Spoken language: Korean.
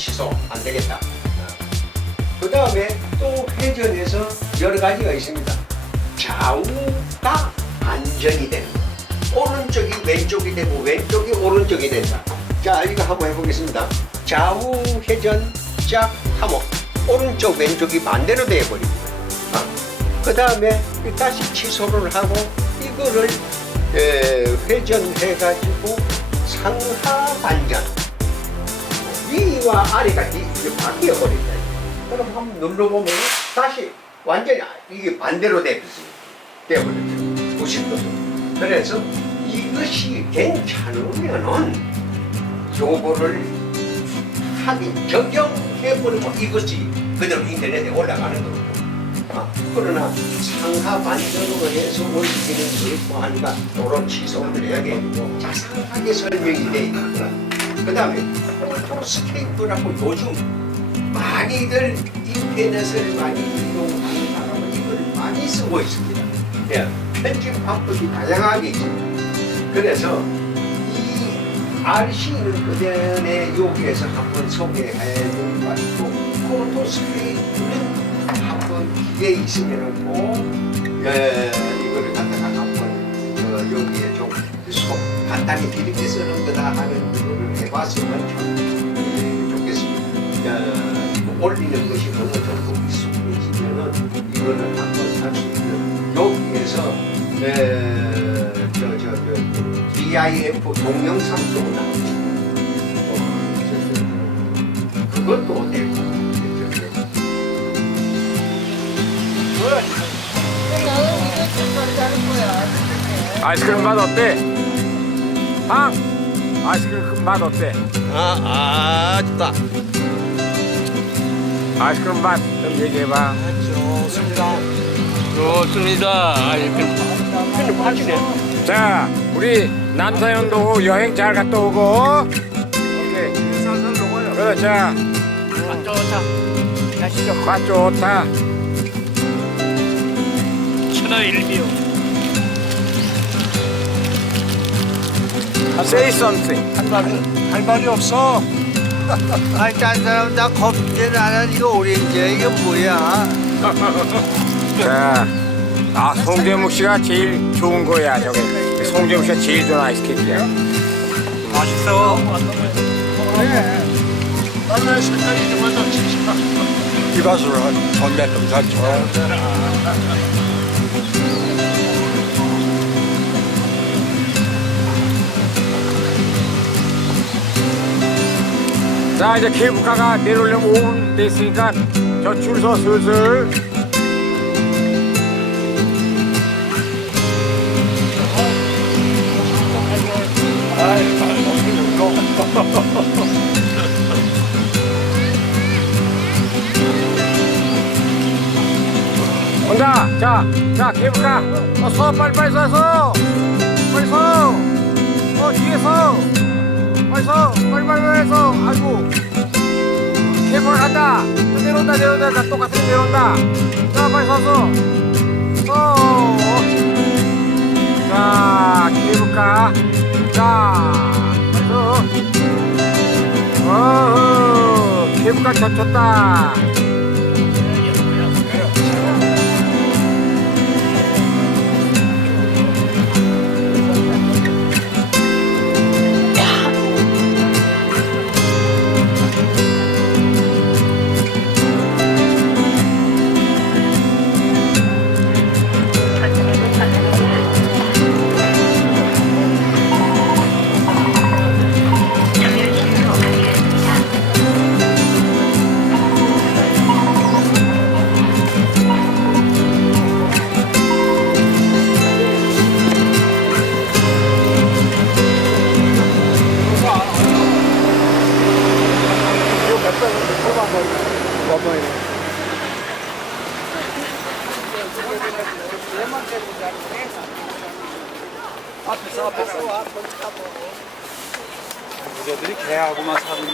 취소 안 되겠다. 그 다음에 또 회전에서 여러 가지가 있습니다. 좌우가 안전이 되는 거. 오른쪽이 왼쪽이 되고 왼쪽이 오른쪽이 된다. 자 이거 한번 해보겠습니다. 좌우 회전 짝 하면 오른쪽 왼쪽이 반대로 되어버립니다. 그 다음에 다시 취소를 하고 이거를 에, 회전해 가지고 상하 반전 위와 아래가 이- 이게 바뀌어 버린다. 그럼 한번 눌러보면 다시 완전히 이게 반대로 되듯이 되어버렸죠. 90도. 그래서 이것이 괜찮으면은 요거를 하긴 적용해버리고 이것이 그대로 인터넷에 올라가는 거고. 아, 그러나 상하 반전으로 해서 올리기는 게 있고 하니까 이런 취소를 해야겠고 자세하게 설명이 돼 있구나. 그 다음에 폴토 스케이프라고 요즘 많이들 인터넷을 많이 이용하는 사람은 이걸 많이 쓰고 있습니다. 예, 편집 방법이 다양하게 있습니다. 그래서 이 RC는 그전에 여기에서 한번 소개해드린 바 있고 폴토 스케이프는 한번 기회 있으면은 꼭 예, 이거를 갖다가 한번 저 여기에 좀 소, 간단히 이렇게 쓰는 거다 하는 예, 좋겠습니다. 어, 올리는 것이 어느 정도 익숙해지면은 이거를 한번 할수 있는 여기에서 예, 저저 저 GIF 동영상 쪽으로 그것도 되고 아이스크림 맛 어때? 방 아이스크림 맛 어때? 아, 아, 좋다. 아이스크림 맛 좀 얘기해봐. 좋습니다. 좋습니다. 아이스크림. 근데 맛이네. 자, 우리 남사연도 여행 잘 갔다 오고. 오케이. 살살 녹아요. 그래, 자, 아, 좋다. 맛 좋다. 천하 일비요. Say something. 할 말이 없어. 아니 딴 사람 다 커피인데 나는 이거 오렌지야 이게 뭐야 자, 아 송재묵 씨가 제일 좋은 거야 저게. 송재묵 씨가 제일 좋은 아이스케이크야. 맛있어. 나는 색깔이 칙칙하. 이것으로 전매 금사죠 자, 이제 케이블카가 내려오려면 5분 됐으니까 저 줄서 슬슬. 온다. 자, 자, 케이블카. 어, 서, 빨리, 빨리 서, 서. 빨리 서. 어, 뒤에 서. 빨리 서. 빨리, 빨리, 빨리 또 내려온다, 내려온다. 나 똑같은 내려온다. 자, 빨리 서서. 서. 자, 케이블카. 자, 빨리 서. 어허, 케이블카 겹쳤다. 여자들이 개하고만 사는